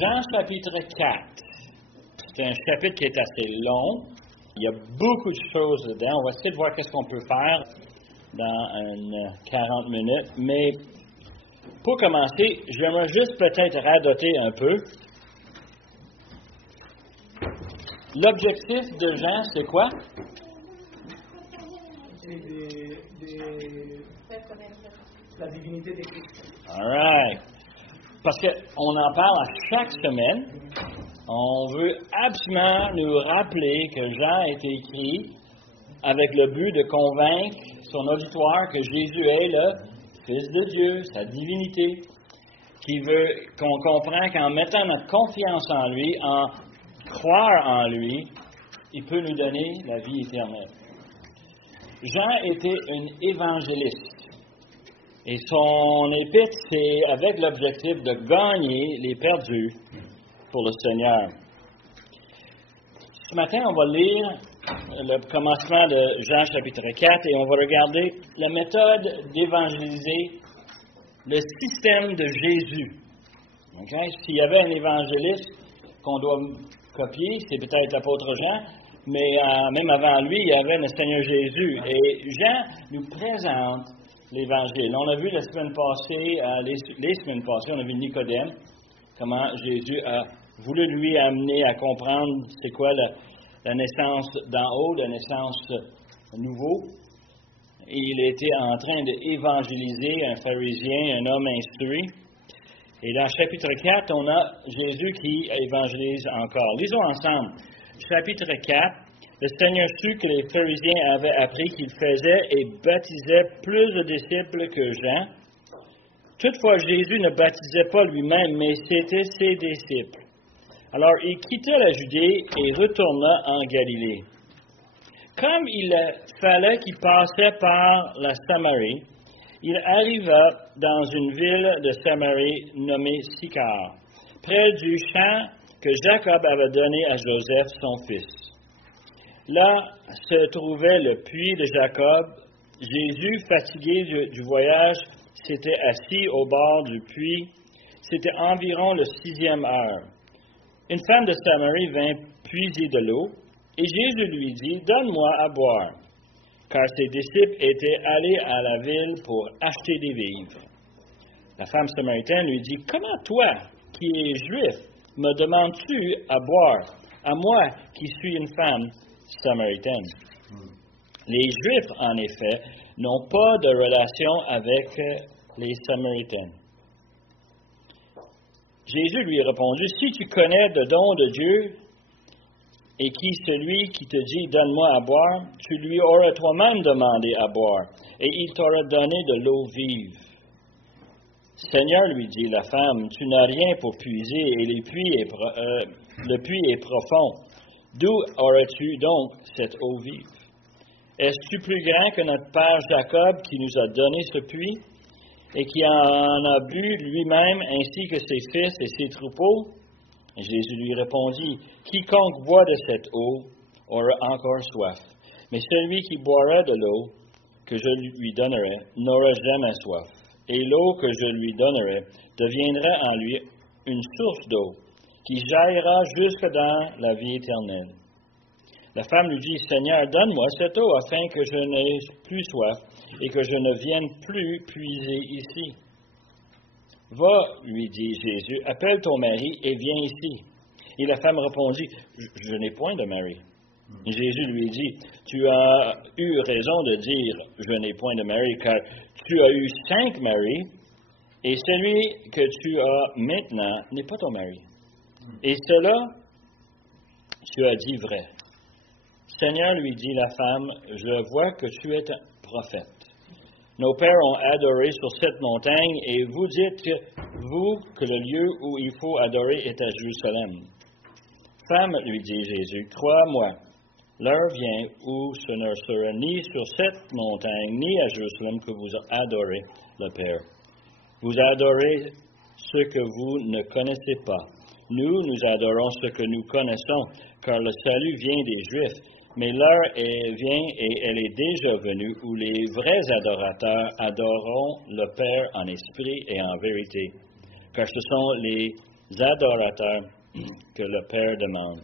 Jean chapitre 4, c'est un chapitre qui est assez long. Il y a beaucoup de choses dedans. On va essayer de voir qu'est-ce qu'on peut faire dans 40 minutes. Mais pour commencer, j'aimerais juste peut-être radoter un peu. L'objectif de Jean, c'est quoi? C'est la divinité de Christ. All right. Parce qu'on en parle à chaque semaine. On veut absolument nous rappeler que Jean a été écrit avec le but de convaincre son auditoire que Jésus est le Fils de Dieu, sa divinité, qui veut qu'on comprenne qu'en mettant notre confiance en lui, en croire en lui, il peut nous donner la vie éternelle. Jean était un évangéliste. Et son épître, c'est avec l'objectif de gagner les perdus pour le Seigneur. Ce matin, on va lire le commencement de Jean chapitre 4 et on va regarder la méthode d'évangéliser, le système de Jésus. Okay? S'il y avait un évangéliste qu'on doit copier, c'est peut-être l'apôtre Jean, mais même avant lui, il y avait le Seigneur Jésus. Et Jean nous présente l'Évangile. On a vu la semaine passée, les semaines passées, on a vu Nicodème, comment Jésus a voulu lui amener à comprendre c'est quoi la naissance d'en haut, la naissance nouveau. Et il était en train d'évangéliser un pharisien, un homme instruit. Et dans chapitre 4, on a Jésus qui évangélise encore. Lisons ensemble. Chapitre 4. Le Seigneur sut que les pharisiens avaient appris qu'il faisait et baptisait plus de disciples que Jean. Toutefois, Jésus ne baptisait pas lui-même, mais c'était ses disciples. Alors, il quitta la Judée et retourna en Galilée. Comme il fallait qu'il passait par la Samarie, il arriva dans une ville de Samarie nommée Sychar, près du champ que Jacob avait donné à Joseph, son fils. Là se trouvait le puits de Jacob. Jésus, fatigué du voyage, s'était assis au bord du puits. C'était environ le 6e heure. Une femme de Samarie vint puiser de l'eau, et Jésus lui dit, « Donne-moi à boire. » Car ses disciples étaient allés à la ville pour acheter des vivres. La femme samaritaine lui dit, « Comment toi, qui es juif, me demandes-tu à boire, à moi qui suis une femme samaritaine? » Les Juifs, en effet, n'ont pas de relation avec les Samaritains. Jésus lui répondit, « Si tu connais le don de Dieu, et qui celui qui te dit, donne-moi à boire, tu lui auras toi-même demandé à boire, et il t'aura donné de l'eau vive. » Seigneur, lui dit la femme, tu n'as rien pour puiser, et le puits est profond. D'où auras-tu donc cette eau vive? Es-tu plus grand que notre père Jacob qui nous a donné ce puits, et qui en a bu lui-même ainsi que ses fils et ses troupeaux? Jésus lui répondit, quiconque boit de cette eau aura encore soif, mais celui qui boira de l'eau que je lui donnerai n'aura jamais soif. Et l'eau que je lui donnerai deviendra en lui une source d'eau qui jaillira jusque dans la vie éternelle. La femme lui dit, Seigneur, donne-moi cette eau afin que je n'ai plus soif et que je ne vienne plus puiser ici. Va, lui dit Jésus, appelle ton mari et viens ici. Et la femme répondit, je n'ai point de mari. Jésus lui dit, tu as eu raison de dire, je n'ai point de mari, car tu as eu 5 maris, et celui que tu as maintenant n'est pas ton mari. Et cela, tu as dit vrai. Seigneur, lui dit la femme, je vois que tu es un prophète. Nos pères ont adoré sur cette montagne, et vous dites, vous, que le lieu où il faut adorer est à Jérusalem. Femme, lui dit Jésus, crois-moi, l'heure vient où ce ne sera ni sur cette montagne, ni à Jérusalem que vous adorez le Père. Vous adorez ce que vous ne connaissez pas. Nous adorons ce que nous connaissons, car le salut vient des Juifs. Mais l'heure vient et elle est déjà venue où les vrais adorateurs adoreront le Père en esprit et en vérité. Car ce sont les adorateurs que le Père demande.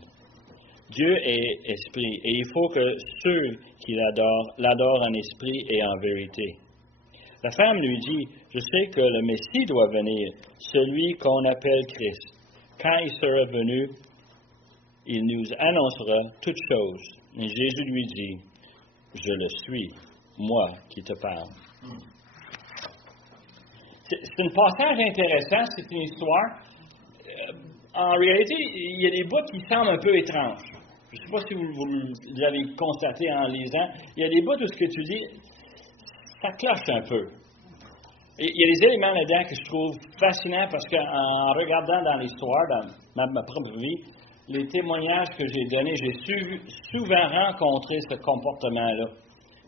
Dieu est esprit, et il faut que ceux qui l'adorent en esprit et en vérité. La femme lui dit, je sais que le Messie doit venir, celui qu'on appelle Christ. Quand il sera venu, il nous annoncera toutes choses. Et Jésus lui dit, je le suis, moi qui te parle. C'est un passage intéressant, c'est une histoire. En réalité, il y a des bouts qui semblent un peu étranges. Je ne sais pas si vous l'avez constaté en lisant. Il y a des bouts où ce que tu dis, ça cloche un peu. Et il y a des éléments là-dedans que je trouve fascinants parce qu'en regardant dans l'histoire, dans ma propre vie, les témoignages que j'ai donnés, j'ai souvent rencontré ce comportement-là.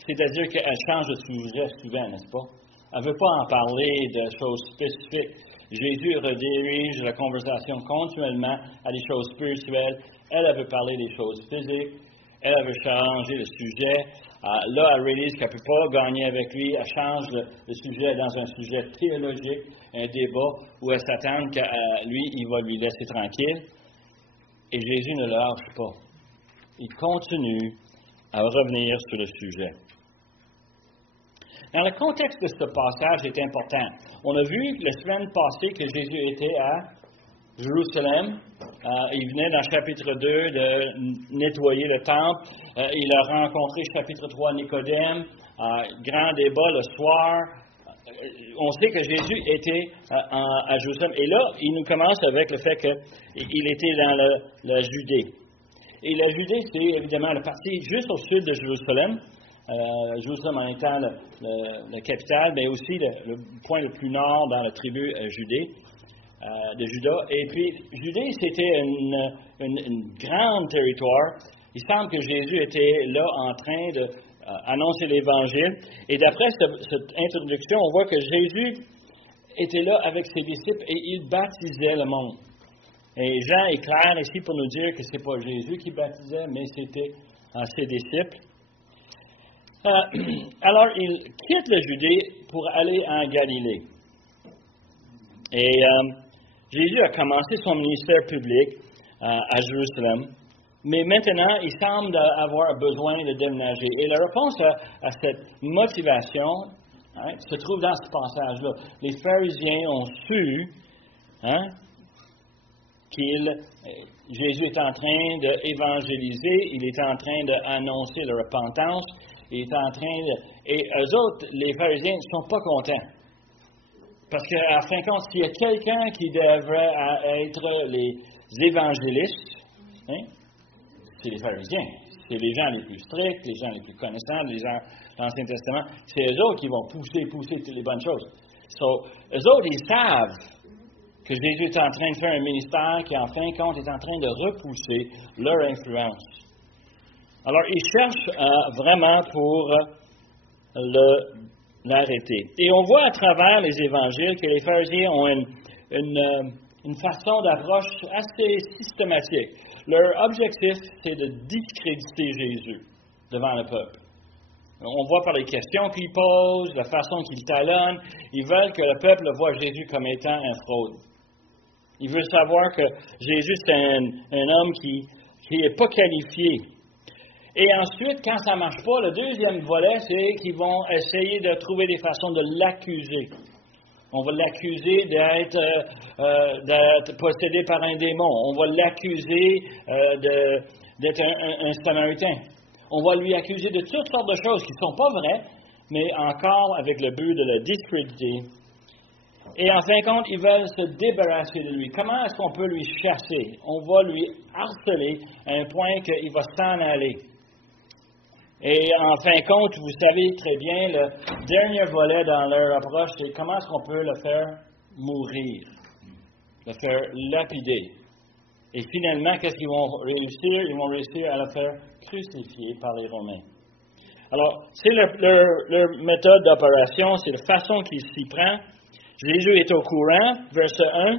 C'est-à-dire qu'elle change de sujet souvent, n'est-ce pas? Elle ne veut pas en parler de choses spécifiques. Jésus redirige la conversation continuellement à des choses spirituelles. Elle veut parler des choses physiques. Elle veut changer le sujet. Là, elle réalise qu'elle ne peut pas gagner avec lui. Elle change le sujet dans un sujet théologique, un débat où elle s'attend que lui, il va lui laisser tranquille. Et Jésus ne le lâche pas. Il continue à revenir sur le sujet. Dans le contexte de ce passage est important. On a vu la semaine passée que Jésus était à Jérusalem. Il venait dans chapitre 2 de nettoyer le temple. Il a rencontré chapitre 3 Nicodème. Grand débat le soir. On sait que Jésus était à Jérusalem. Et là, il nous commence avec le fait qu'il était dans la Judée. Et la Judée, c'est évidemment la partie juste au sud de Jérusalem. Jérusalem en étant la capitale, mais aussi le point le plus nord dans la tribu de Juda. Et puis, Judée, c'était une grande territoire. Il semble que Jésus était là en train d'annoncer l'Évangile. Et d'après cette introduction, on voit que Jésus était là avec ses disciples et il baptisait le monde. Et Jean est clair ici pour nous dire que ce n'est pas Jésus qui baptisait, mais c'était ses disciples. Alors, il quitte la Judée pour aller en Galilée. Et Jésus a commencé son ministère public à Jérusalem, mais maintenant, il semble avoir besoin de déménager. Et la réponse à cette motivation se trouve dans ce passage-là. Les pharisiens ont su Jésus est en train d'évangéliser, il est en train d'annoncer la repentance, il est en train de... Et eux autres, les pharisiens, ne sont pas contents. Parce qu'à fin de compte, s'il y a quelqu'un qui devrait être les évangélistes, c'est les pharisiens. C'est les gens les plus stricts, les gens les plus connaissants, les gens de l'Ancien Testament. C'est eux autres qui vont pousser toutes les bonnes choses. Eux autres, ils savent que Jésus est en train de faire un ministère qui, en fin de compte, est en train de repousser leur influence. Alors, ils cherchent vraiment pour l'arrêter. Et on voit à travers les évangiles que les pharisiens ont une façon d'approche assez systématique. Leur objectif, c'est de discréditer Jésus devant le peuple. On voit par les questions qu'ils posent, la façon qu'ils talonnent, ils veulent que le peuple voie Jésus comme étant un fraude. Ils veulent savoir que Jésus, c'est un homme qui n'est pas qualifié. Et ensuite, quand ça ne marche pas, le deuxième volet, c'est qu'ils vont essayer de trouver des façons de l'accuser. On va l'accuser d'être possédé par un démon. On va l'accuser d'être un Samaritain. On va lui accuser de toutes sortes de choses qui ne sont pas vraies, mais encore avec le but de le discréditer. Et en fin de compte, ils veulent se débarrasser de lui. Comment est-ce qu'on peut lui chasser? On va lui harceler à un point qu'il va s'en aller. Et en fin de compte, vous savez très bien, le dernier volet dans leur approche, c'est comment est-ce qu'on peut le faire mourir, le faire lapider. Et finalement, qu'est-ce qu'ils vont réussir? Ils vont réussir à le faire crucifier par les Romains. Alors, c'est leur méthode d'opération, c'est la façon qu'ils s'y prennent. Jésus est au courant, verset 1,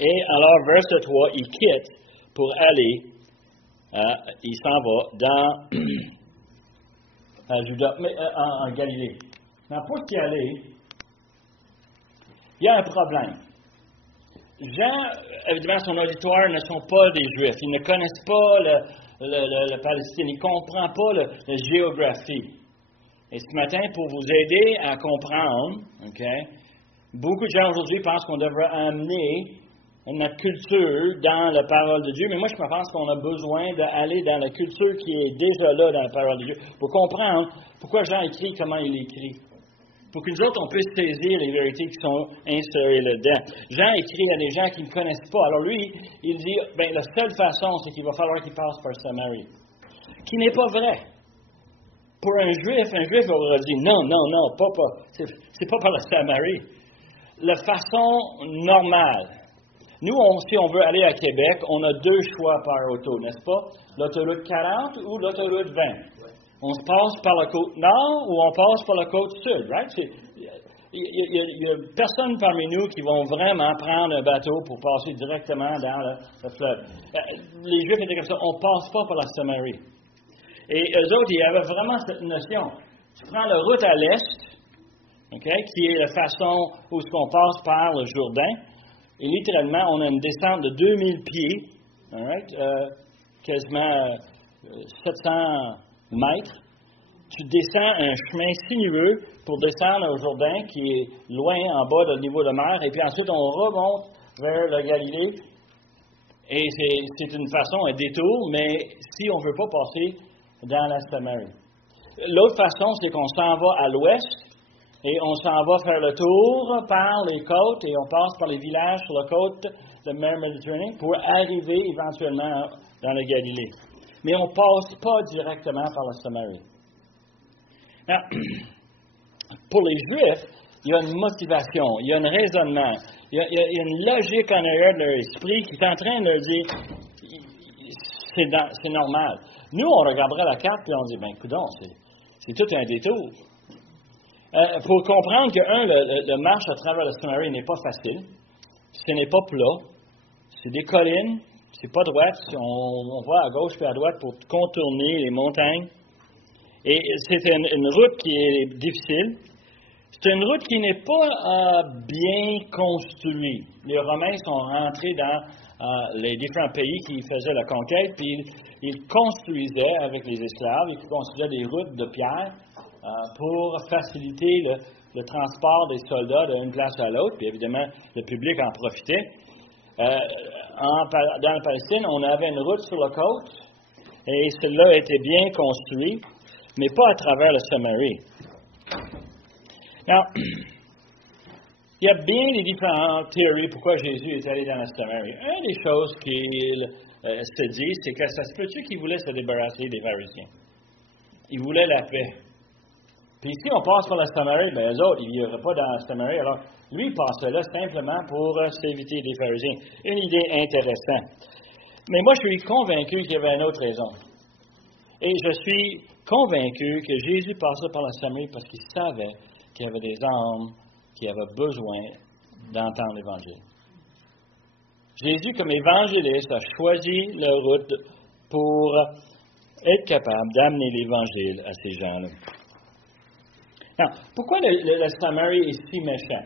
et alors, verset 3, il quitte pour aller. Il s'en va en Galilée. Mais pour y aller, il y a un problème. Jean, évidemment, son auditoire ne sont pas des Juifs. Ils ne connaissent pas le Palestine. Ils ne comprennent pas la géographie. Et ce matin, pour vous aider à comprendre, beaucoup de gens aujourd'hui pensent qu'on devrait amener notre culture dans la parole de Dieu, mais moi, je pense qu'on a besoin d'aller dans la culture qui est déjà là dans la parole de Dieu pour comprendre pourquoi Jean écrit, comment il écrit. Pour que nous autres, on puisse saisir les vérités qui sont insérées là-dedans. Jean écrit à des gens qui ne connaissent pas. Alors lui, il dit, la seule façon, c'est qu'il va falloir qu'il passe par Samarie. Qui n'est pas vrai. Pour un Juif aurait dit, non, c'est pas par la Samarie. La façon normale. Nous, si on veut aller à Québec, on a deux choix par auto, n'est-ce pas? L'autoroute 40 ou l'autoroute 20. On se passe par la côte nord ou on passe par la côte sud, right? Il y a personne parmi nous qui vont vraiment prendre un bateau pour passer directement dans le fleuve. Les Juifs étaient comme ça, on ne passe pas par la Samarie. Et eux autres, ils avaient vraiment cette notion. Tu prends la route à l'est, qui est la façon où on passe par le Jourdain, et littéralement, on a une descente de 2000 pieds, quasiment 700 mètres. Tu descends un chemin sinueux pour descendre au Jourdain, qui est loin en bas du niveau de mer, et puis ensuite on remonte vers la Galilée. Et c'est une façon, un détour, mais si on ne veut pas passer dans la Samarie. L'autre façon, c'est qu'on s'en va à l'ouest, et on s'en va faire le tour par les côtes, et on passe par les villages sur la côte de la mer Méditerranée pour arriver éventuellement dans la Galilée. Mais on ne passe pas directement par la Samarie. Alors, pour les Juifs, il y a une motivation, il y a un raisonnement, il y a une logique en arrière de leur esprit qui est en train de leur dire c'est normal. Nous, on regarderait la carte et on dit coudonc, c'est tout un détour. Pour comprendre que, le marche à travers la Samarie n'est pas facile, ce n'est pas plat, c'est des collines, c'est pas droite, on va à gauche et à droite pour contourner les montagnes. Et c'est une route qui est difficile. C'est une route qui n'est pas bien construite. Les Romains sont rentrés dans les différents pays qui faisaient la conquête, puis ils construisaient avec les esclaves, ils construisaient des routes de pierre pour faciliter le transport des soldats d'une place à l'autre, puis évidemment, le public en profitait. Dans la Palestine, on avait une route sur la côte, et celle-là était bien construite, mais pas à travers la Samarie. Alors, il y a bien des différentes théories pourquoi Jésus est allé dans la Samarie. Une des choses qu'il se dit, c'est que ça se peut-tu qu'il voulait se débarrasser des pharisiens. Il voulait la paix. Puis si on passe par la Samarie, eux autres, ils n'iraient pas dans la Samarie. Alors, lui, il passait là simplement pour s'éviter des pharisiens. Une idée intéressante. Mais moi, je suis convaincu qu'il y avait une autre raison. Et je suis convaincu que Jésus passait par la Samarie parce qu'il savait qu'il y avait des hommes qui avaient besoin d'entendre l'Évangile. Jésus, comme évangéliste, a choisi la route pour être capable d'amener l'Évangile à ces gens-là. Alors, pourquoi la Samarie est si méchant?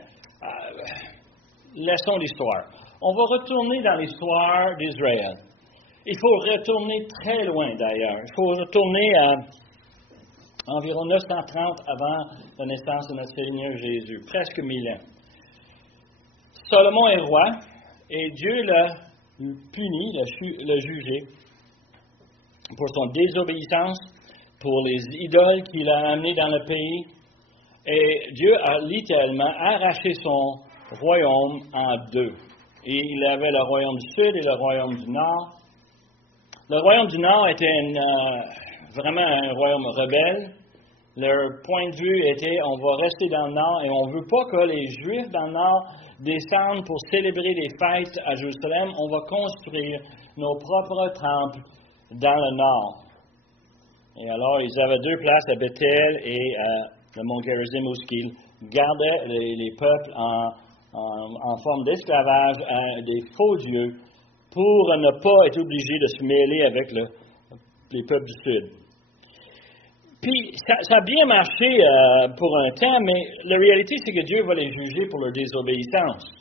Laissons l'histoire. On va retourner dans l'histoire d'Israël. Il faut retourner très loin d'ailleurs. Il faut retourner à environ 930 avant la naissance de notre Seigneur Jésus, presque 1000 ans. Salomon est roi et Dieu l'a puni, l'a jugé pour son désobéissance, pour les idoles qu'il a amenées dans le pays. Et Dieu a littéralement arraché son royaume en deux. Et il avait le royaume du sud et le royaume du nord. Le royaume du nord était vraiment un royaume rebelle. Leur point de vue était, on va rester dans le nord et on ne veut pas que les Juifs dans le nord descendent pour célébrer des fêtes à Jérusalem. On va construire nos propres temples dans le nord. Et alors, ils avaient deux places à Bethel et à le mont Gerizim où ils gardaient les peuples en forme d'esclavage à des faux dieux pour ne pas être obligés de se mêler avec les peuples du Sud. Puis, ça a bien marché pour un temps, mais la réalité, c'est que Dieu va les juger pour leur désobéissance.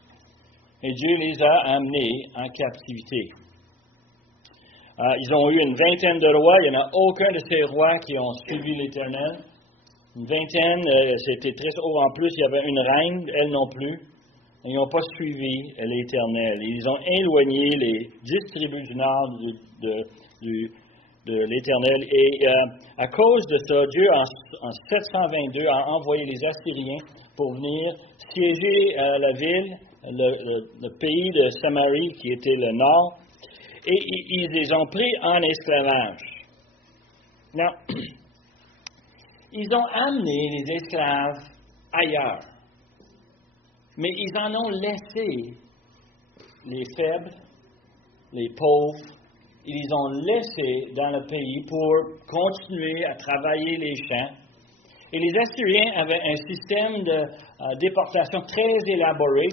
et Dieu les a amenés en captivité. Ils ont eu une vingtaine de rois. Il n'y en a aucun de ces rois qui ont suivi l'Éternel. Une vingtaine, c'était très haut. En plus, il y avait une reine, elle non plus. Ils n'ont pas suivi l'Éternel. Ils ont éloigné les 10 tribus du nord de l'Éternel. Et à cause de ça, Dieu, en 722, a envoyé les Assyriens pour venir siéger la ville, le pays de Samarie, qui était le nord, et ils les ont pris en esclavage. Non. Ils ont amené les esclaves ailleurs, mais ils en ont laissé les faibles, les pauvres, ils les ont laissés dans le pays pour continuer à travailler les champs. Et les Assyriens avaient un système de déportation très élaboré.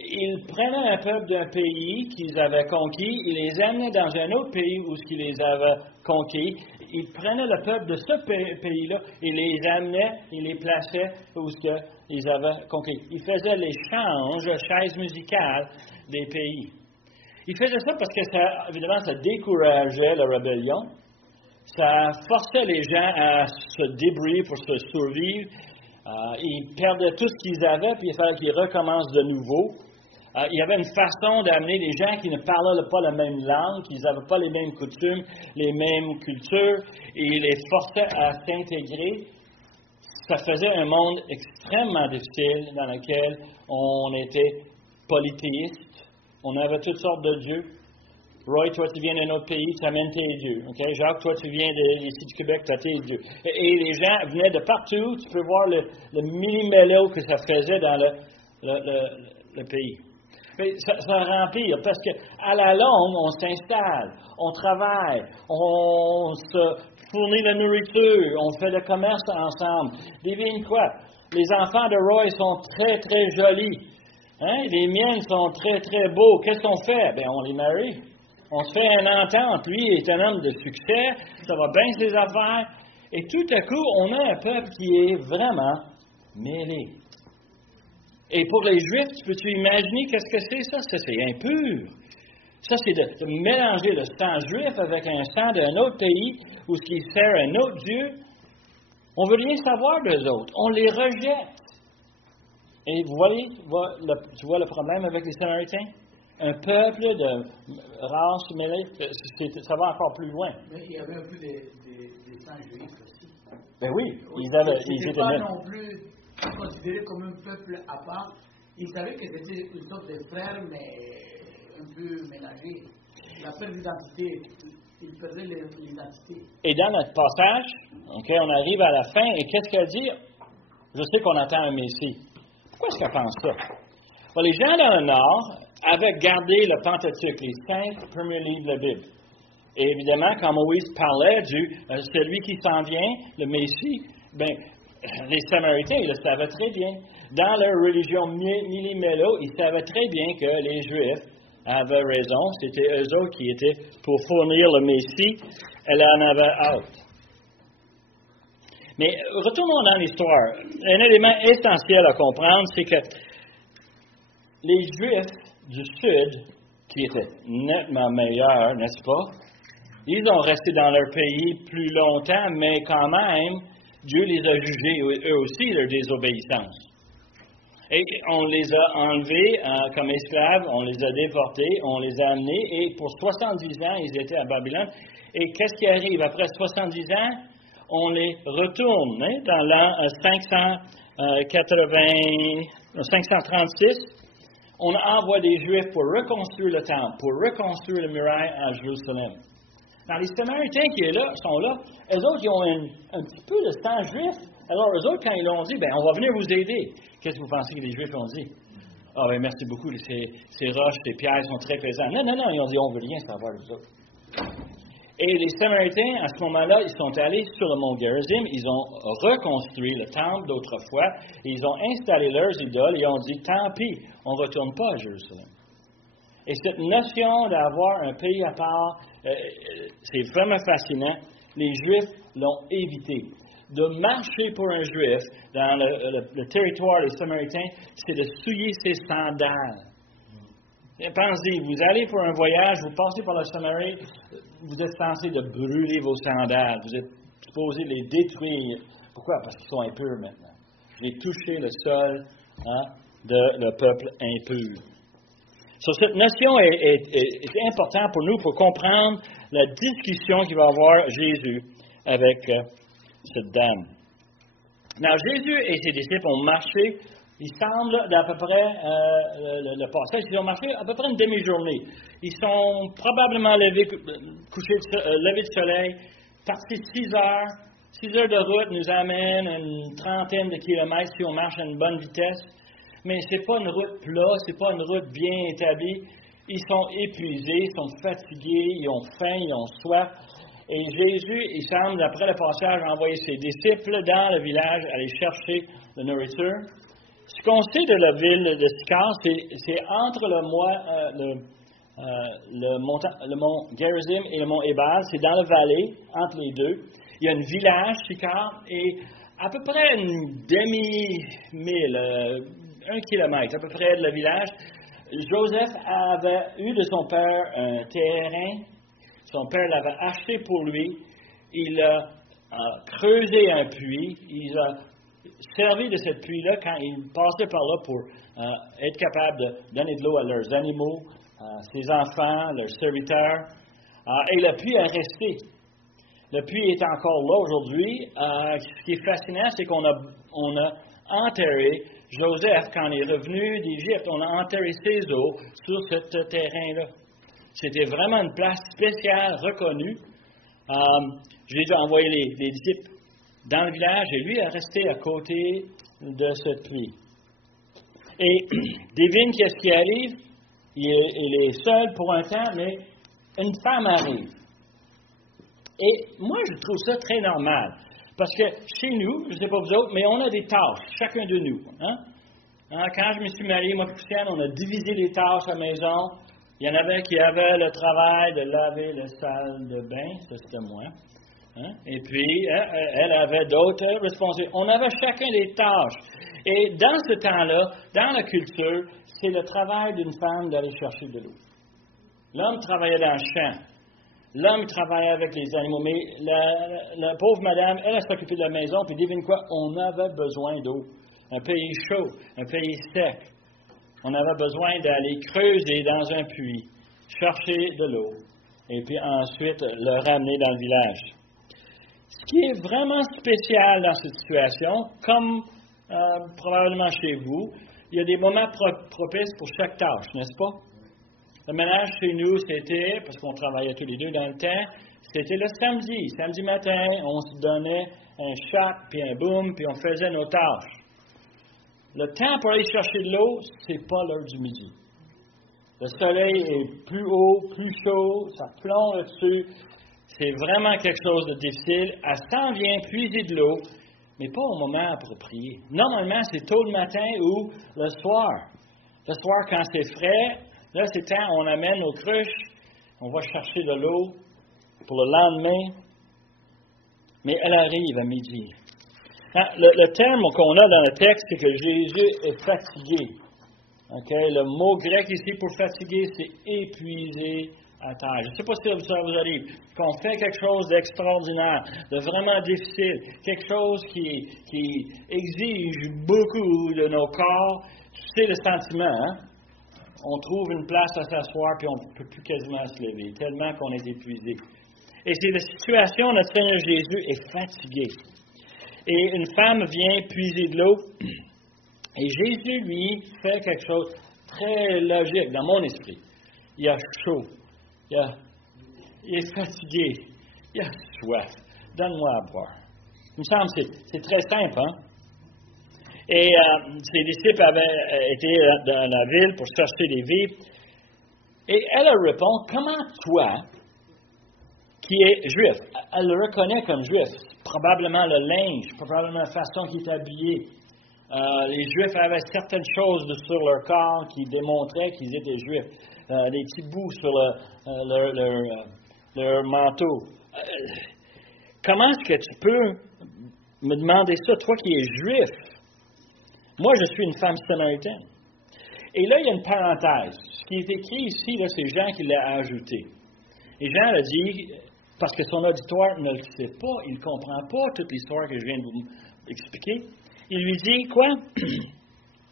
Ils prenaient un peuple d'un pays qu'ils avaient conquis, ils les amenaient dans un autre pays où ils les avaient conquis. Ils prenaient le peuple de ce pays-là, ils les amenaient, ils les plaçaient où ils avaient conquis. Ils faisaient l'échange, chaises musicales des pays. Ils faisaient ça parce que, évidemment, ça décourageait la rébellion. Ça forçait les gens à se débrouiller pour se survivre. Ils perdaient tout ce qu'ils avaient, puis il fallait qu'ils recommencent de nouveau. Il y avait une façon d'amener les gens qui ne parlaient pas la même langue, qui n'avaient pas les mêmes coutumes, les mêmes cultures, et ils les forçaient à s'intégrer. Ça faisait un monde extrêmement difficile dans lequel on était polythéiste. On avait toutes sortes de dieux. Roy, toi, tu viens d'un autre pays, tu amènes tes dieux. Okay? Jacques, toi, tu viens ici du Québec, tu as tes dieux. Et les gens venaient de partout. Tu peux voir le millimélo que ça faisait dans le pays. Mais ça remplit, parce qu'à la longue, on s'installe, on travaille, on se fournit la nourriture, on fait le commerce ensemble. Devine quoi? Les enfants de Roy sont très, très jolis. Hein? Les miennes sont très, très beaux. Qu'est-ce qu'on fait? Bien, on les marie. On se fait une entente. Lui est un homme de succès. Ça va bien ses affaires. Et tout à coup, on a un peuple qui est vraiment mêlé. Et pour les Juifs, peux-tu imaginer qu'est-ce que c'est ça? Ça, c'est impur. Ça, c'est de mélanger le sang juif avec un sang d'un autre pays où qui sert un autre Dieu. On ne veut rien savoir d'eux autres. On les rejette. Et vous voyez, tu vois le problème avec les Samaritains? Un peuple de race mêlée, ça va encore plus loin. Mais il y avait un peu des sangs juifs aussi. Ben oui, ils étaient pas non plus considérés comme un peuple à part. Ils savaient que c'était une sorte de frères, mais un peu mélangés. La perte d'identité, ils perdaient l'identité. Et dans notre passage, on arrive à la fin, et qu'est-ce qu'elle dit? Je sais qu'on attend un Messie. Pourquoi est-ce qu'elle pense ça? Bon, les gens dans le Nord avaient gardé le Pentateuque, les 5 premiers livres de la Bible. Et évidemment, quand Moïse parlait de celui qui s'en vient, le Messie, ben, les Samaritains, ils le savaient très bien. Dans leur religion millimélo, ils savaient très bien que les Juifs avaient raison. C'était eux autres qui étaient pour fournir le Messie. Elle en avait hâte. Mais retournons dans l'histoire. Un élément essentiel à comprendre, c'est que les Juifs du Sud, qui étaient nettement meilleurs, n'est-ce pas, ils ont resté dans leur pays plus longtemps, mais quand même, Dieu les a jugés, eux aussi, leur désobéissance. Et on les a enlevés comme esclaves, on les a déportés, on les a amenés, et pour 70 ans, ils étaient à Babylone. Et qu'est-ce qui arrive? Après 70 ans, on les retourne dans l'an 536. On envoie des Juifs pour reconstruire le temple, pour reconstruire le muraille à Jérusalem. Dans les Samaritains qui sont là, eux autres, ils ont un petit peu de sang juif. Alors, eux autres, quand ils l'ont dit, bien, on va venir vous aider. Qu'est-ce que vous pensez que les Juifs ont dit? Ah, bien, merci beaucoup, ces roches, ces pierres sont très pesantes. Non, ils ont dit, on ne veut rien savoir d'eux autres. Et les Samaritains, à ce moment-là, ils sont allés sur le mont Gerizim, ils ont reconstruit le temple d'autrefois, et ils ont installé leurs idoles, et ont dit, tant pis, on ne retourne pas à Jérusalem. Et cette notion d'avoir un pays à part, c'est vraiment fascinant. Les Juifs l'ont évité. De marcher pour un Juif dans le territoire des Samaritains, c'est de souiller ses sandales. Pensez, vous allez pour un voyage, vous passez par la Samarie, vous êtes censé de brûler vos sandales, vous êtes supposé les détruire. Pourquoi? Parce qu'ils sont impurs maintenant. J'ai touché le sol de le peuple impur. Cette notion est importante pour nous pour comprendre la discussion qu'il va avoir Jésus avec cette dame. Now, Jésus et ses disciples ont marché, il semble, d'à peu près, le passage, ils ont marché à peu près une demi-journée. Ils sont probablement levés de soleil, partis 6 heures. 6 heures de route nous amène une trentaine de kilomètres si on marche à une bonne vitesse. Mais ce n'est pas une route plate, ce n'est pas une route bien établie. Ils sont épuisés, ils sont fatigués, ils ont faim, ils ont soif. Et Jésus, il semble, après le passage, envoyer ses disciples dans le village aller chercher la nourriture. Ce qu'on sait de la ville de Sychar, c'est entre le mont Gerizim et le mont Ébal, c'est dans la vallée, entre les deux. Il y a un village, Sychar, et à peu près une demi-mille, 1 kilomètre, à peu près de le village. Joseph avait eu de son père un terrain. Son père l'avait acheté pour lui. Il a creusé un puits. Il a servi de cette puits-là quand il passait par là pour être capable de donner de l'eau à leurs animaux, à ses enfants, leurs serviteurs. Et le puits est resté. Le puits est encore là aujourd'hui. Ce qui est fascinant, c'est qu'on a enterré Joseph, quand il est revenu d'Égypte, on a enterré ses os sur ce terrain-là. C'était vraiment une place spéciale, reconnue. Jésus a envoyé les disciples dans le village et lui est resté à côté de ce puits. Et devine qu'est-ce qui arrive. Il est seul pour un temps, mais une femme arrive. Et moi, je trouve ça très normal. Parce que chez nous, je ne sais pas vous autres, mais on a des tâches, chacun de nous. Quand je me suis marié, moi, Christiane, on a divisé les tâches à la maison. Il y en avait qui avaient le travail de laver la salle de bain, ça c'était moi. Et puis, elle avait d'autres responsabilités. On avait chacun des tâches. Et dans ce temps-là, dans la culture, c'est le travail d'une femme d'aller chercher de l'eau. L'homme travaillait dans le champ. L'homme travaillait avec les animaux, mais la pauvre madame, elle s'occupait de la maison, puis devine quoi, on avait besoin d'eau. Un pays chaud, un pays sec. On avait besoin d'aller creuser dans un puits, chercher de l'eau, et puis ensuite le ramener dans le village. Ce qui est vraiment spécial dans cette situation, comme probablement chez vous, il y a des moments propices pour chaque tâche, n'est-ce pas? Le ménage chez nous, c'était, parce qu'on travaillait tous les deux dans le temps, c'était le samedi. Samedi matin, on se donnait un shot, puis un boom, puis on faisait nos tâches. Le temps pour aller chercher de l'eau, c'est pas l'heure du midi. Le soleil est plus haut, plus chaud, ça plombe dessus. C'est vraiment quelque chose de difficile. Elle s'en vient puiser de l'eau, mais pas au moment approprié. Normalement, c'est tôt le matin ou le soir. Le soir, quand c'est frais, là, c'est temps, on amène nos cruches, on va chercher de l'eau pour le lendemain. Mais elle arrive à midi. Le terme qu'on a dans le texte, c'est que Jésus est fatigué. Okay? Le mot grec ici pour fatiguer, c'est épuisé à terre. Je ne sais pas si ça vous arrive. Qu'on fait quelque chose d'extraordinaire, de vraiment difficile, quelque chose qui exige beaucoup de nos corps. C'est le sentiment, On trouve une place à s'asseoir, puis on ne peut plus quasiment se lever, tellement qu'on est épuisé. Et c'est la situation, notre Seigneur Jésus est fatigué. Et une femme vient puiser de l'eau, et Jésus, lui, fait quelque chose de très logique dans mon esprit. Il a chaud, il est fatigué, il a soif. Donne-moi à boire. Il me semble que c'est très simple, Et ses disciples avaient été dans la ville pour chercher des vivres. Et elle leur répond, comment toi, qui es juif, elle le reconnaît comme juif, probablement le linge, probablement la façon qu'il est habillé. Les Juifs avaient certaines choses sur leur corps qui démontraient qu'ils étaient Juifs. Des petits bouts sur leur manteau. Comment est-ce que tu peux me demander ça, toi qui es Juif? Moi, je suis une femme samaritaine. Et là, il y a une parenthèse. Ce qui est écrit ici, là, c'est Jean qui l'a ajouté. Et Jean a dit, parce que son auditoire ne le sait pas, il ne comprend pas toute l'histoire que je viens de vous expliquer, il lui dit, quoi?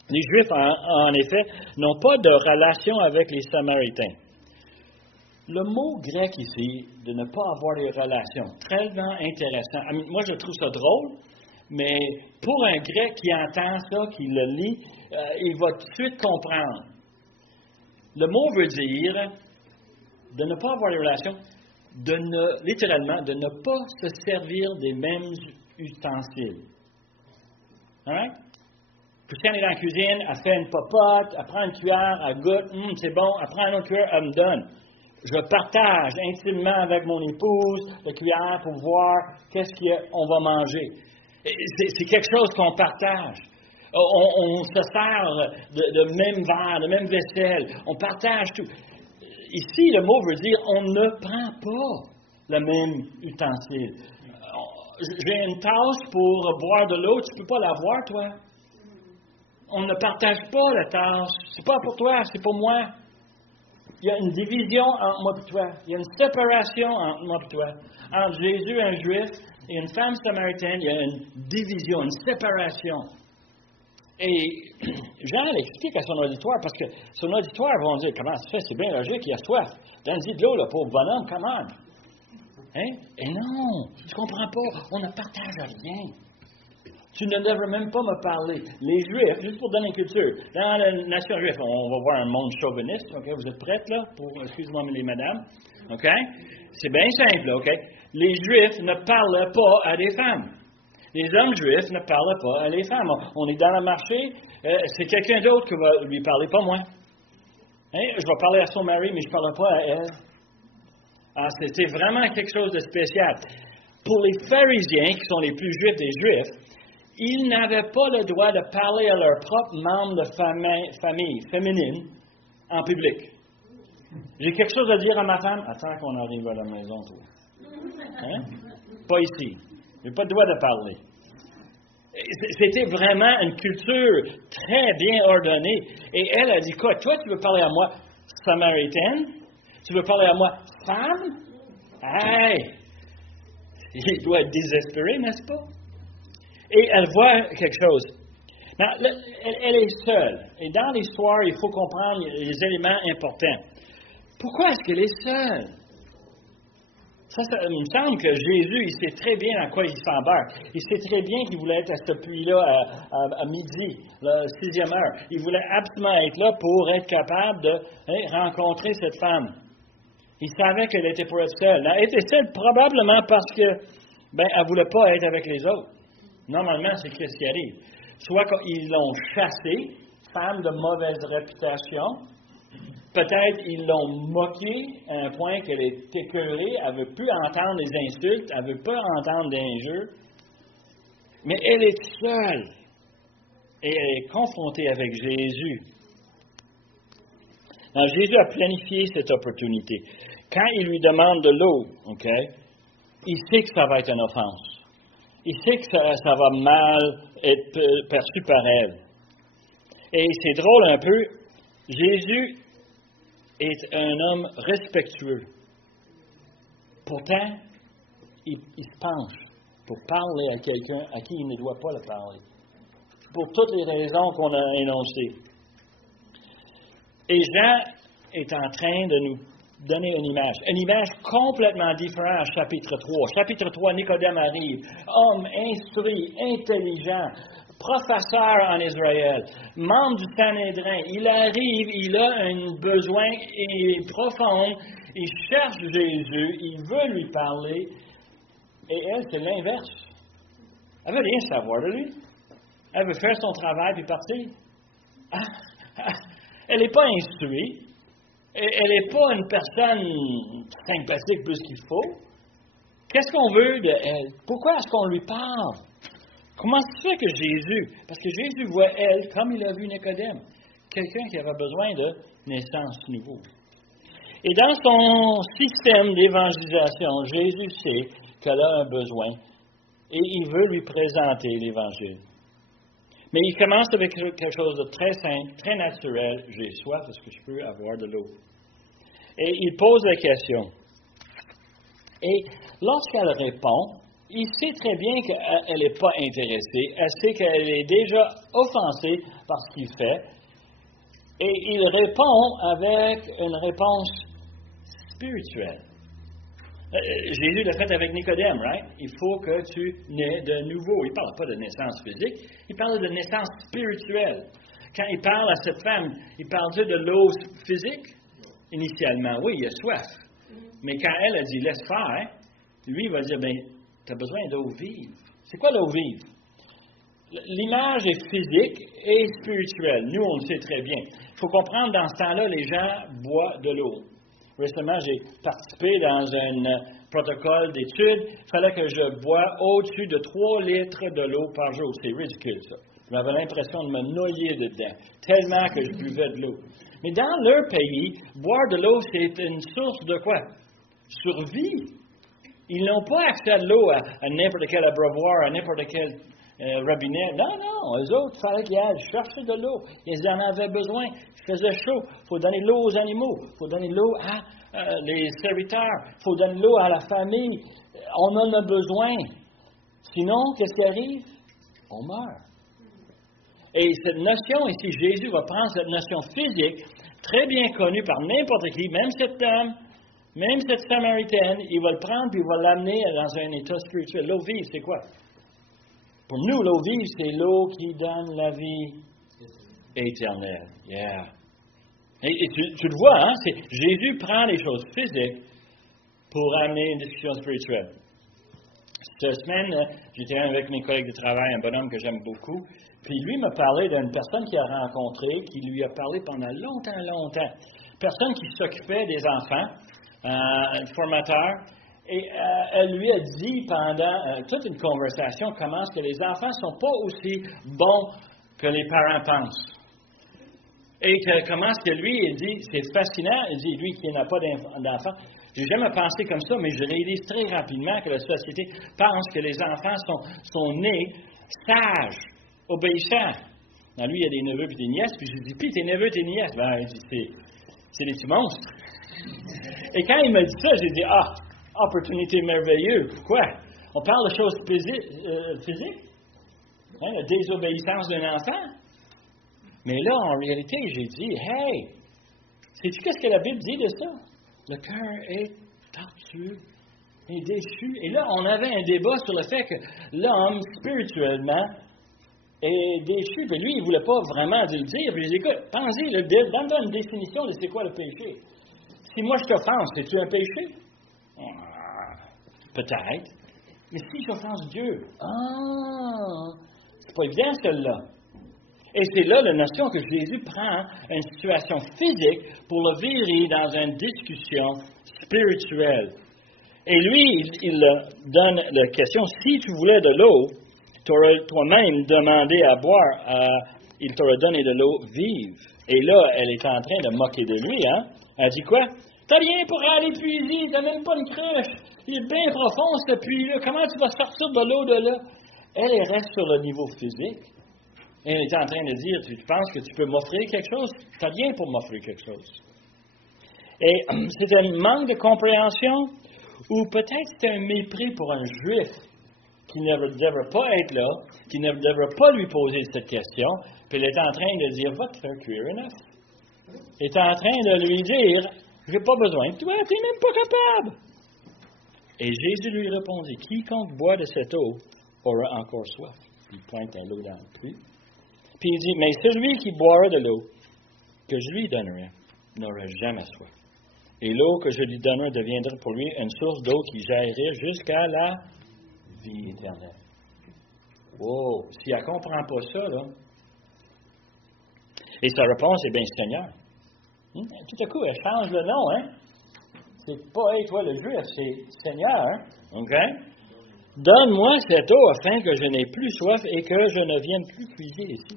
Les Juifs, en effet, n'ont pas de relation avec les Samaritains. Le mot grec ici, de ne pas avoir des relations, très intéressant. Moi, je trouve ça drôle, mais pour un grec qui entend ça, qui le lit, il va tout de suite comprendre. Le mot veut dire de ne pas avoir des relations, littéralement, de ne pas se servir des mêmes ustensiles. All right? Puis quand elle est dans la cuisine, elle fait une popote, elle prend une cuillère, elle goûte, c'est bon, elle prend une autre cuillère, elle me donne. Je partage intimement avec mon épouse la cuillère pour voir qu'est-ce qu'on va manger. C'est quelque chose qu'on partage. On se sert de même verre, de même vaisselle. On partage tout. Ici, le mot veut dire on ne prend pas le même ustensile. J'ai une tasse pour boire de l'eau, tu ne peux pas la boire, toi. On ne partage pas la tasse. C'est pas pour toi, c'est pour moi. Il y a une division entre moi et toi. Il y a une séparation entre moi et toi. Entre Jésus, un juif, et une femme samaritaine, il y a une division, une séparation. Et Jean l'explique à son auditoire, parce que son auditoire va dire, comment ça se fait, c'est bien logique, il a soif. Donne-y de l'eau, le pauvre bonhomme, comment? Hein? Et non, tu ne comprends pas, on ne partage rien. Tu ne devrais même pas me parler. Les Juifs, juste pour donner une culture, dans la nation juive, on va voir un monde chauviniste, OK? Vous êtes prêtes, là? Excusez-moi, les madames. OK? C'est bien simple, OK? Les Juifs ne parlaient pas à des femmes. Les hommes juifs ne parlaient pas à des femmes. On est dans le marché, c'est quelqu'un d'autre qui va lui parler, pas moi. Hein? Je vais parler à son mari, mais je ne parlerai pas à elle. Alors, c'était vraiment quelque chose de spécial. Pour les pharisiens, qui sont les plus juifs des Juifs, ils n'avaient pas le droit de parler à leurs propres membres de famille féminine en public. J'ai quelque chose à dire à ma femme. Attends qu'on arrive à la maison, toi. Hein? Pas ici. J'ai pas le droit de parler. C'était vraiment une culture très bien ordonnée. Et elle a dit, quoi, toi, tu veux parler à moi samaritaine? Tu veux parler à moi femme? Hey! Il doit être désespéré, n'est-ce pas? Et elle voit quelque chose. Non, elle est seule. Et dans l'histoire, il faut comprendre les éléments importants. Pourquoi est-ce qu'elle est seule? Ça, il me semble que Jésus, il sait très bien à quoi il s'embarque. Il sait très bien qu'il voulait être à ce puits-là à midi, la 6e heure. Il voulait absolument être là pour être capable de rencontrer cette femme. Il savait qu'elle était pour être seule. Elle était seule probablement parce que, elle ne voulait pas être avec les autres. Normalement, c'est ce qui arrive. Soit qu'ils l'ont chassée, femme de mauvaise réputation. Peut-être ils l'ont moquée à un point qu'elle est écœurée, elle ne veut plus entendre les insultes, elle ne veut pas entendre d'injures. Mais elle est seule. Et elle est confrontée avec Jésus. Alors, Jésus a planifié cette opportunité. Quand il lui demande de l'eau, OK, il sait que ça va être une offense. Il sait que ça va mal être perçu par elle. Et c'est drôle un peu, Jésus est un homme respectueux. Pourtant, il se penche pour parler à quelqu'un à qui il ne doit pas le parler. Pour toutes les raisons qu'on a énoncées. Et Jean est en train de nous donner une image complètement différente à chapitre 3. Chapitre 3, Nicodème arrive, homme instruit, intelligent, professeur en Israël, membre du Sanhédrin. Il arrive, il a un besoin profond, il cherche Jésus, il veut lui parler, et elle, c'est l'inverse. Elle ne veut rien savoir de lui. Elle veut faire son travail puis partir. Elle n'est pas instruite. Elle n'est pas une personne sympathique plus qu'il faut. Qu'est-ce qu'on veut de elle? Pourquoi est-ce qu'on lui parle? Comment se fait que Jésus, parce que Jésus voit elle comme il a vu Nicodème, quelqu'un qui avait besoin de naissance nouveau. Et dans son système d'évangélisation, Jésus sait qu'elle a un besoin et il veut lui présenter l'Évangile. Mais il commence avec quelque chose de très simple, très naturel. J'ai soif, est-ce que je peux avoir de l'eau? Et il pose la question. Et lorsqu'elle répond, il sait très bien qu'elle n'est pas intéressée. Elle sait qu'elle est déjà offensée par ce qu'il fait. Et il répond avec une réponse spirituelle. Jésus l'a fait avec Nicodème, right? Il faut que tu nais de nouveau. Il ne parle pas de naissance physique, il parle de naissance spirituelle. Quand il parle à cette femme, il parle-tu de l'eau physique? Initialement, oui, il a soif. Mais quand elle a dit laisse faire, lui, il va dire, bien, tu as besoin d'eau vive. C'est quoi l'eau vive? L'image est physique et spirituelle. Nous, on le sait très bien. Il faut comprendre, dans ce temps-là, les gens boivent de l'eau. Récemment, j'ai participé dans un protocole d'études. Il fallait que je bois au-dessus de 3 litres de l'eau par jour. C'est ridicule, ça. J'avais l'impression de me noyer dedans, tellement que je buvais de l'eau. Mais dans leur pays, boire de l'eau, c'est une source de quoi? Survie. Ils n'ont pas accès à l'eau à n'importe quel abreuvoir, à n'importe quel robinet. Non, eux autres, il fallait qu'ils aillent chercher de l'eau. Ils en avaient besoin. Il faisait chaud. Il faut donner de l'eau aux animaux. Il faut donner de l'eau à les serviteurs. Il faut donner de l'eau à la famille. On en a besoin. Sinon, qu'est-ce qui arrive? On meurt. Et cette notion ici, Jésus va prendre cette notion physique, très bien connue par n'importe qui, même cette dame, même cette Samaritaine, il va le prendre et il va l'amener dans un état spirituel. L'eau vive, c'est quoi? Pour nous, l'eau vive, c'est l'eau qui donne la vie éternelle. Yeah. Et tu le vois, hein? Jésus prend les choses physiques pour amener une discussion spirituelle. Cette semaine, j'étais avec mes collègues de travail, un bonhomme que j'aime beaucoup, puis lui m'a parlé d'une personne qu'il a rencontrée, qui lui a parlé pendant longtemps. Personne qui s'occupait des enfants, un formateur, et elle lui a dit pendant toute une conversation comment est-ce que les enfants ne sont pas aussi bons que les parents pensent. Et comment est-ce que lui, il dit, c'est fascinant, il dit, lui qui n'a pas d'enfants, j'ai jamais pensé comme ça, mais je réalise très rapidement que la société pense que les enfants sont nés sages, obéissants. Alors, lui, il y a des neveux et des nièces, puis je lui dis, puis tes neveux et tes nièces, ben, il dit, c'est des petits monstres. Et quand il m'a dit ça, j'ai dit, opportunité merveilleuse. Pourquoi? On parle de choses physiques, hein, la désobéissance d'un enfant. Mais là, en réalité, j'ai dit, hey, sais-tu qu'est-ce que la Bible dit de ça? Le cœur est tortueux, est déchu. Et là, on avait un débat sur le fait que l'homme, spirituellement, est déchu. Puis lui, il ne voulait pas vraiment le dire. Puis je dis, écoute, pensez, donne-moi une définition de c'est quoi le péché. Si moi je t'offense, c'est-tu un péché? Peut-être. Mais si j'offense Dieu, c'est pas évident celle-là. Et c'est là la notion que Jésus prend une situation physique pour le virer dans une discussion spirituelle. Et lui, il donne la question, si tu voulais de l'eau, tu aurais toi-même demandé à boire, il t'aurait donné de l'eau vive. Et là, elle est en train de moquer de lui, hein? Elle dit quoi? T'as rien pour aller puiser, t'as même pas une crèche. Il est bien profond, ce puits-là. Comment tu vas sortir de l'eau de là? Elle reste sur le niveau physique. Elle est en train de dire, tu penses que tu peux m'offrir quelque chose? T'as rien pour m'offrir quelque chose. Et c'est un manque de compréhension, ou peut-être c'est un mépris pour un juif qui ne devrait pas être là, qui ne devrait pas lui poser cette question, puis il est en train de dire, va te faire cuire un œuf. Il est en train de lui dire, j'ai pas besoin de toi, tu n'es même pas capable. Et Jésus lui répondit, quiconque boit de cette eau aura encore soif. Il pointe à l'eau dans le puits. Puis il dit, mais celui qui boira de l'eau que je lui donnerai n'aura jamais soif. Et l'eau que je lui donnerai deviendra pour lui une source d'eau qui jaillirait jusqu'à la vie éternelle. Wow! Si elle ne comprend pas ça, là. Et sa réponse est bien Seigneur. Tout à coup, elle change le nom, hein? C'est pas, hey, toi le juif, c'est Seigneur, hein? OK? Donne-moi cette eau afin que je n'ai plus soif et que je ne vienne plus puiser ici.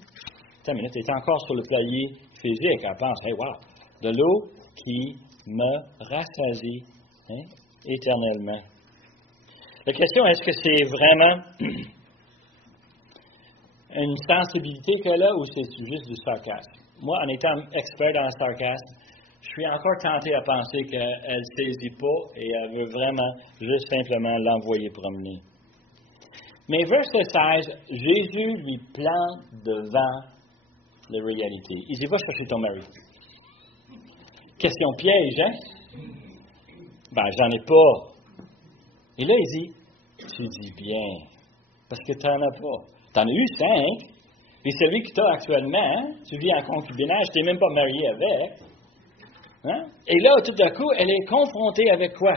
Attends une minute, elle est encore sur le palier physique. Elle pense, hey, wow, de l'eau qui me rassasie éternellement. La question, est-ce que c'est vraiment une sensibilité qu'elle a ou c'est juste du sarcasme? Moi, en étant expert dans le sarcasme, je suis encore tenté à penser qu'elle ne saisit pas et elle veut vraiment juste simplement l'envoyer promener. Mais verset 16, Jésus lui plante devant la réalité. Il dit, va chercher ton mari. Question piège, hein? Ben, j'en ai pas. Et là, il dit, tu dis bien, parce que tu n'en as pas. Tu en as eu 5, et celui que tu as actuellement, hein, tu vis en concubinage, tu n'es même pas marié avec. Hein? Et là, tout à coup, elle est confrontée avec quoi?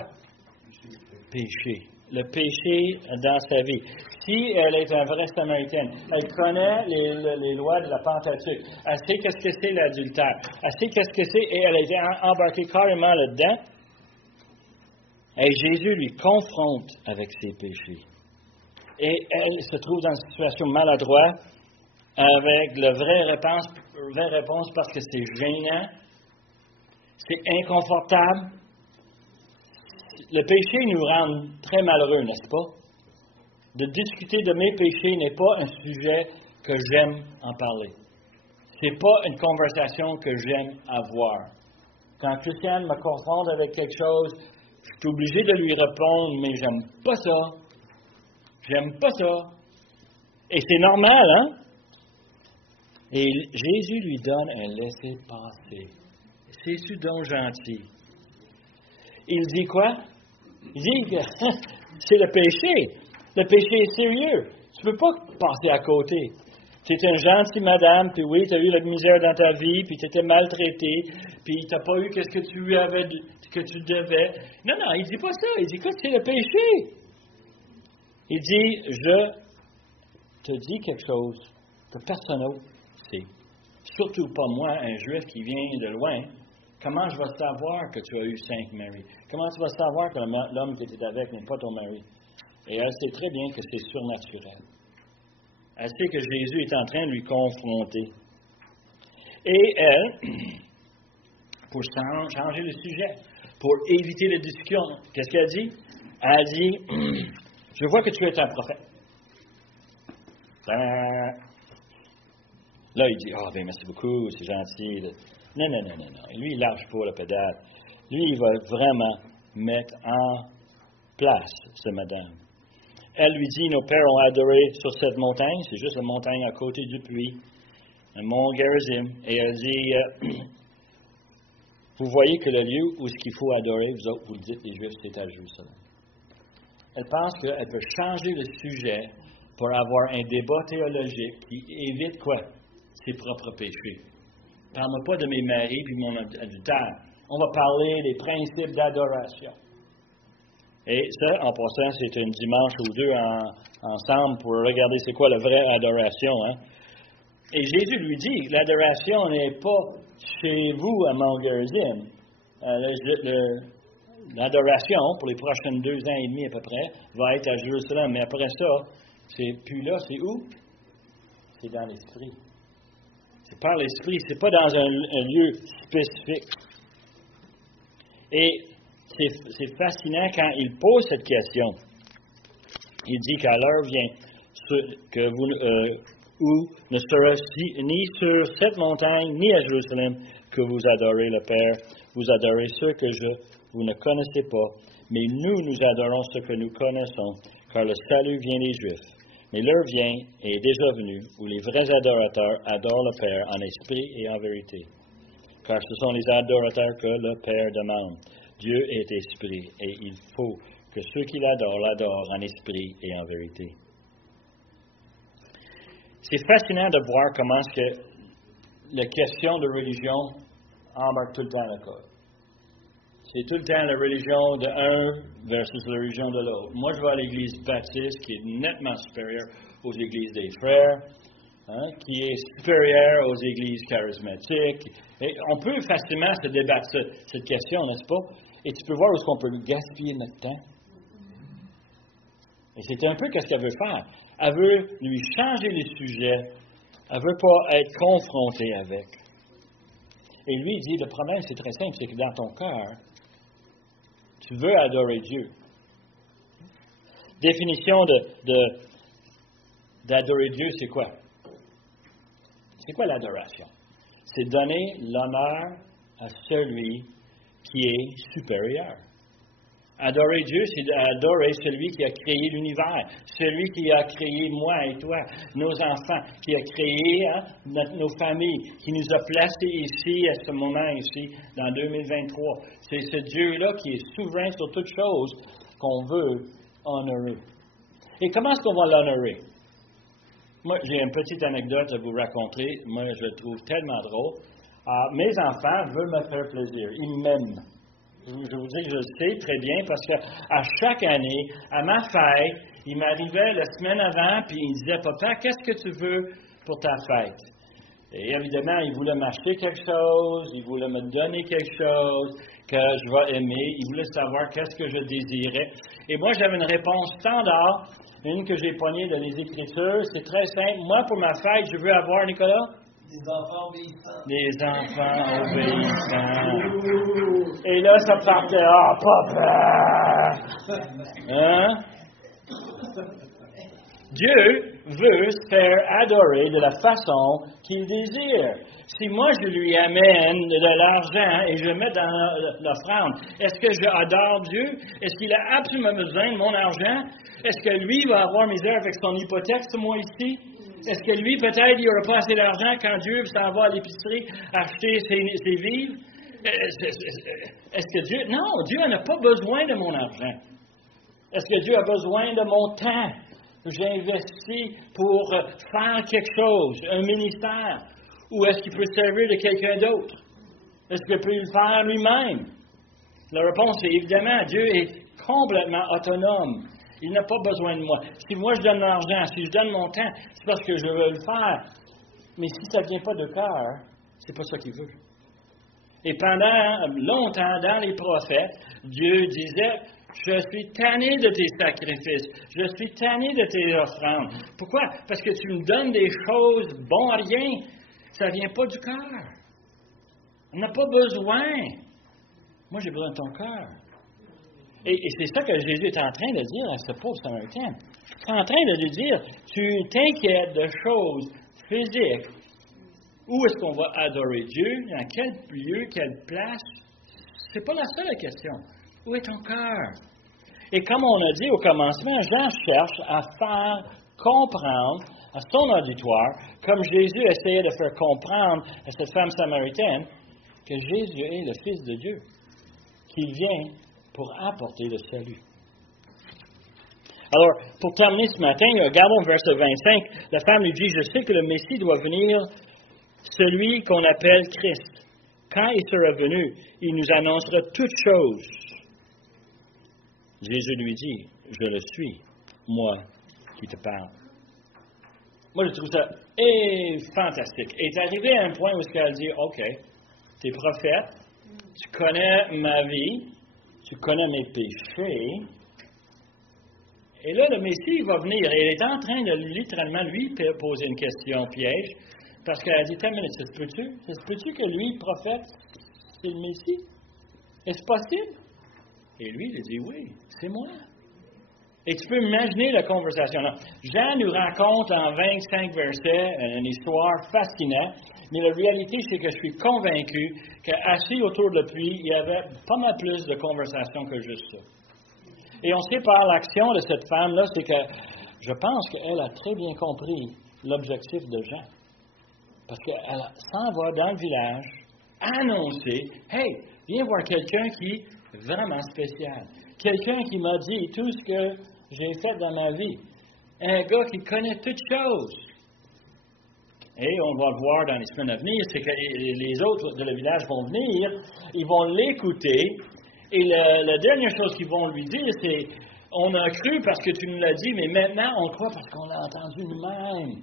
Péché. Le péché dans sa vie. Si elle est une vraie Samaritaine, elle connaît les lois de la Pentateuque. Elle sait qu'est-ce que c'est l'adultère. Elle sait qu'est-ce que c'est, et elle a été embarquée carrément là-dedans. Et Jésus lui confronte avec ses péchés. Et elle se trouve dans une situation maladroite avec la vraie réponse parce que c'est gênant, c'est inconfortable. Le péché nous rend très malheureux, n'est-ce pas? De discuter de mes péchés n'est pas un sujet que j'aime en parler. Ce n'est pas une conversation que j'aime avoir. Quand Christiane me confronte avec quelque chose, je suis obligé de lui répondre, mais j'aime pas ça. J'aime pas ça. Et c'est normal, hein? Et Jésus lui donne un laissez-passer. C'est-tu donc gentil? Il dit quoi? Il dit que c'est le péché. Le péché est sérieux. Tu ne peux pas passer à côté. Tu es une gentille madame, puis oui, tu as eu la misère dans ta vie, puis tu étais maltraité, puis tu n'as pas eu ce que tu devais. Non, il ne dit pas ça. Il dit que c'est le péché. Il dit, je te dis quelque chose que personne d'autre sait. Surtout pas moi, un juif qui vient de loin. Comment je vais savoir que tu as eu 5 maris? Comment tu vas savoir que l'homme qui était avec n'est pas ton mari? Et elle sait très bien que c'est surnaturel. Elle sait que Jésus est en train de lui confronter. Et elle, pour changer le sujet, pour éviter la discussion, qu'est-ce qu'elle dit? Elle dit, je vois que tu es un prophète. Là, il dit, bien, merci beaucoup, c'est gentil. Non. Lui, il lâche pas la pédale. Lui, il va vraiment mettre en place cette madame. Elle lui dit, nos pères ont adoré sur cette montagne, c'est juste la montagne à côté du puits, le mont Gerizim. Et elle dit, vous voyez que le lieu où ce qu'il faut adorer, vous autres, vous le dites, les Juifs, c'est à Jérusalem. Elle pense qu'elle peut changer le sujet pour avoir un débat théologique qui évite quoi? Ses propres péchés. Parle-moi pas de mes maris puis mon adultère. On va parler des principes d'adoration. Et ça, en passant, c'est un dimanche ou deux ensemble pour regarder c'est quoi la vraie adoration. Hein? Et Jésus lui dit, l'adoration n'est pas chez vous à Mont Gerizim. L'adoration, pour les prochaines 2 ans et demi à peu près, va être à Jérusalem. Mais après ça, c'est plus là, c'est où? C'est dans l'esprit. C'est par l'esprit, c'est pas dans un lieu spécifique. Et c'est fascinant quand il pose cette question. Il dit qu'à l'heure vient que où ne sera ni sur cette montagne, ni à Jérusalem, que vous adorez le Père. Vous adorez ceux que vous ne connaissez pas, mais nous adorons ceux que nous connaissons, car le salut vient des Juifs. Mais l'heure vient et est déjà venue où les vrais adorateurs adorent le Père en esprit et en vérité. Car ce sont les adorateurs que le Père demande. Dieu est esprit et il faut que ceux qui l'adorent en esprit et en vérité. C'est fascinant de voir comment est-ce que la question de religion embarque tout le temps le code. C'est tout le temps la religion de un versus la religion de l'autre. Moi, je vais à l'Église baptiste, qui est nettement supérieure aux Églises des frères, qui est supérieure aux Églises charismatiques. Et on peut facilement se débattre cette question, n'est-ce pas? Et tu peux voir où est-ce qu'on peut gaspiller notre temps. Et c'est un peu ce qu'elle veut faire. Elle veut lui changer les sujets. Elle ne veut pas être confrontée avec. Et lui, il dit, le problème, c'est très simple, c'est que dans ton cœur, tu veux adorer Dieu. Définition d'adorer Dieu, c'est quoi? C'est quoi l'adoration? C'est donner l'honneur à celui qui est supérieur. Adorer Dieu, c'est adorer celui qui a créé l'univers, celui qui a créé moi et toi, nos enfants, qui a créé nos familles, qui nous a placés ici, à ce moment ici, dans 2023. C'est ce Dieu-là qui est souverain sur toutes choses qu'on veut honorer. Et comment est-ce qu'on va l'honorer? Moi, j'ai une petite anecdote à vous raconter. Moi, je le trouve tellement drôle. Mes enfants veulent me faire plaisir. Ils m'aiment. Je vous dis que je le sais très bien parce qu'à chaque année, à ma fête, ils m'arrivaient la semaine avant puis ils disaient « Papa, qu'est-ce que tu veux pour ta fête? » Et évidemment, ils voulaient m'acheter quelque chose, ils voulaient me donner quelque chose que je vais aimer, ils voulaient savoir qu'est-ce que je désirais. Et moi, j'avais une réponse standard, une que j'ai pognée dans les Écritures, c'est très simple. Moi, pour ma fête, je veux avoir, Nicolas? Des enfants obéissants. Des enfants obéissants. Et là, ça partait. Ah, papa! Hein? Dieu veut se faire adorer de la façon qu'il désire. Si moi, je lui amène de l'argent et je le mets dans l'offrande, est-ce que je adore Dieu? Est-ce qu'il a absolument besoin de mon argent? Est-ce que lui va avoir misère avec son hypothèque ce mois-ci? Est-ce que lui, peut-être, il n'aura pas assez d'argent quand Dieu s'en va à l'épicerie acheter ses vivres? Est-ce que Dieu... Non, Dieu n'a pas besoin de mon argent. Est-ce que Dieu a besoin de mon temps que j'ai investi pour faire quelque chose, un ministère? Ou est-ce qu'il peut servir de quelqu'un d'autre? Est-ce qu'il peut le faire lui-même? La réponse est évidemment, Dieu est complètement autonome. Il n'a pas besoin de moi. Si moi je donne de l'argent, si je donne mon temps, c'est parce que je veux le faire. Mais si ça ne vient pas de cœur, c'est pas ça qu'il veut. Et pendant longtemps, dans les prophètes, Dieu disait, je suis tanné de tes sacrifices, je suis tanné de tes offrandes. Pourquoi? Parce que tu me donnes des choses bon à rien. Ça ne vient pas du cœur. On n'a pas besoin. Moi, j'ai besoin de ton cœur. Et c'est ça que Jésus est en train de dire à ce pauvre Samaritain. Il est en train de lui dire, tu t'inquiètes de choses physiques. Où est-ce qu'on va adorer Dieu? Dans quel lieu, quelle place? C'est pas la seule question. Où est ton cœur? Et comme on a dit au commencement, Jean cherche à faire comprendre à son auditoire, comme Jésus essayait de faire comprendre à cette femme samaritaine, que Jésus est le Fils de Dieu, qu'il vient pour apporter le salut. Alors, pour terminer ce matin, regardons verset 25. La femme lui dit, je sais que le Messie doit venir, celui qu'on appelle Christ. Quand il sera venu, il nous annoncera toutes choses. Jésus lui dit, je le suis, moi qui te parle. Moi, je trouve ça fantastique. Elle est arrivée à un point où elle dit, OK, tu es prophète, tu connais ma vie, tu connais mes péchés. Et là, le Messie va venir. Et elle est en train de littéralement lui poser une question piège. Parce qu'elle a dit, t'as une minute, ça se peut-tu que lui, prophète, c'est le Messie? Est-ce possible? Et lui, il dit, oui, c'est moi. Et tu peux imaginer la conversation là. Jean nous raconte en 25 versets une histoire fascinante. Mais la réalité, c'est que je suis convaincu qu'assis autour de lui, il y avait pas mal plus de conversations que juste ça. Et on sait par l'action de cette femme-là, c'est que je pense qu'elle a très bien compris l'objectif de Jean. Parce qu'elle s'en va dans le village annoncer, « Hey, viens voir quelqu'un qui est vraiment spécial. Quelqu'un qui m'a dit tout ce que j'ai fait dans ma vie. Un gars qui connaît toutes choses. » Et on va le voir dans les semaines à venir, c'est que les autres de le village vont venir, ils vont l'écouter, et la dernière chose qu'ils vont lui dire, c'est « On a cru parce que tu nous l'as dit, mais maintenant on croit parce qu'on l'a entendu nous-mêmes. »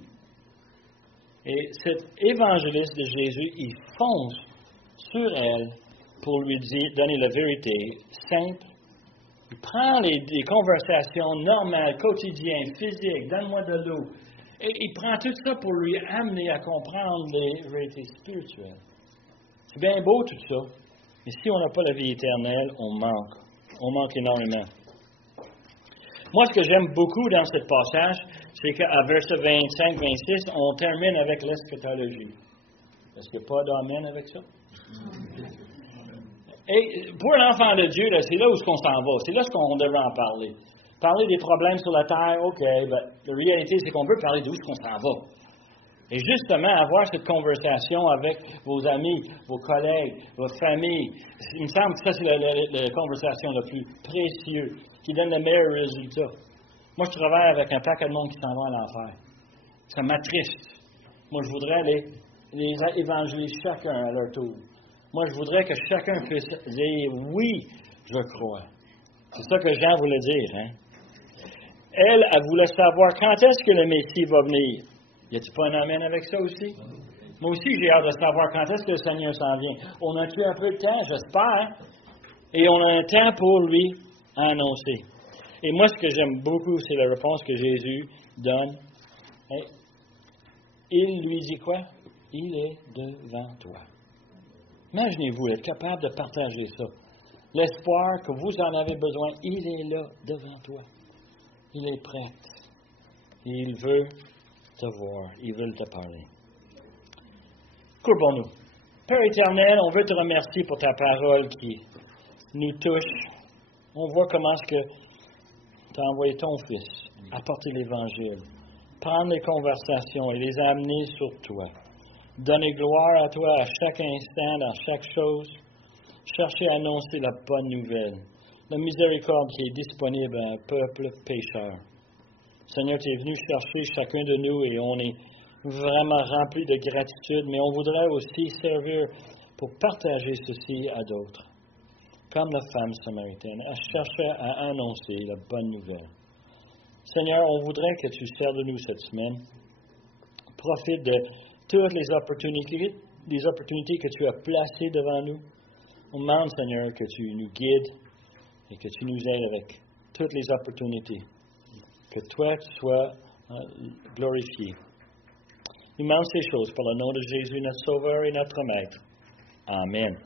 Et cet évangéliste de Jésus, il fonce sur elle pour lui donner la vérité simple. Il prend les conversations normales, quotidiennes, physiques, donne-moi de l'eau. Et il prend tout ça pour lui amener à comprendre les vérités spirituelles. C'est bien beau tout ça, mais si on n'a pas la vie éternelle, on manque. On manque énormément. Moi, ce que j'aime beaucoup dans ce passage, c'est qu'à verset 25-26, on termine avec l'eschatologie. Est-ce qu'il n'y a pas d'amen avec ça? Et pour l'enfant de Dieu, là, c'est là où on s'en va. C'est là qu'on devrait en parler. Parler des problèmes sur la terre, OK, ben, la réalité, c'est qu'on veut parler d'où on s'en va. Et justement, avoir cette conversation avec vos amis, vos collègues, votre famille, il me semble que ça, c'est la conversation la plus précieuse, qui donne le meilleur résultat. Moi, je travaille avec un paquet de monde qui s'en va à l'enfer. Ça m'attriste. Moi, je voudrais les évangéliser chacun à leur tour. Moi, je voudrais que chacun puisse dire « Oui, je crois ». C'est ça que Jean voulait dire. Hein? Elle voulait savoir quand est-ce que le Messie va venir. Y a-t-il pas un amen avec ça aussi? Moi aussi, j'ai hâte de savoir quand est-ce que le Seigneur s'en vient. On a-tu un peu de temps, j'espère, et on a un temps pour lui annoncer. Et moi, ce que j'aime beaucoup, c'est la réponse que Jésus donne. Et il lui dit quoi? Il est devant toi. Imaginez-vous être capable de partager ça. L'espoir que vous en avez besoin, il est là, devant toi. Il est prêt. Il veut te voir. Il veut te parler. Courbons-nous. Père éternel, on veut te remercier pour ta parole qui nous touche. On voit comment est-ce que tu as envoyé ton Fils apporter l'Évangile, prendre les conversations et les amener sur toi. Donner gloire à toi à chaque instant, dans chaque chose. Chercher à annoncer la bonne nouvelle, la miséricorde qui est disponible à un peuple pécheur. Seigneur, tu es venu chercher chacun de nous et on est vraiment rempli de gratitude, mais on voudrait aussi servir pour partager ceci à d'autres. Comme la femme samaritaine, à chercher à annoncer la bonne nouvelle. Seigneur, on voudrait que tu serves de nous cette semaine. Profite de toutes les opportunités que tu as placées devant nous. On demande, Seigneur, que tu nous guides et que tu nous aides avec toutes les opportunités. Que toi, tu sois glorifié. Nous demandons ces choses par le nom de Jésus, notre Sauveur et notre Maître. Amen.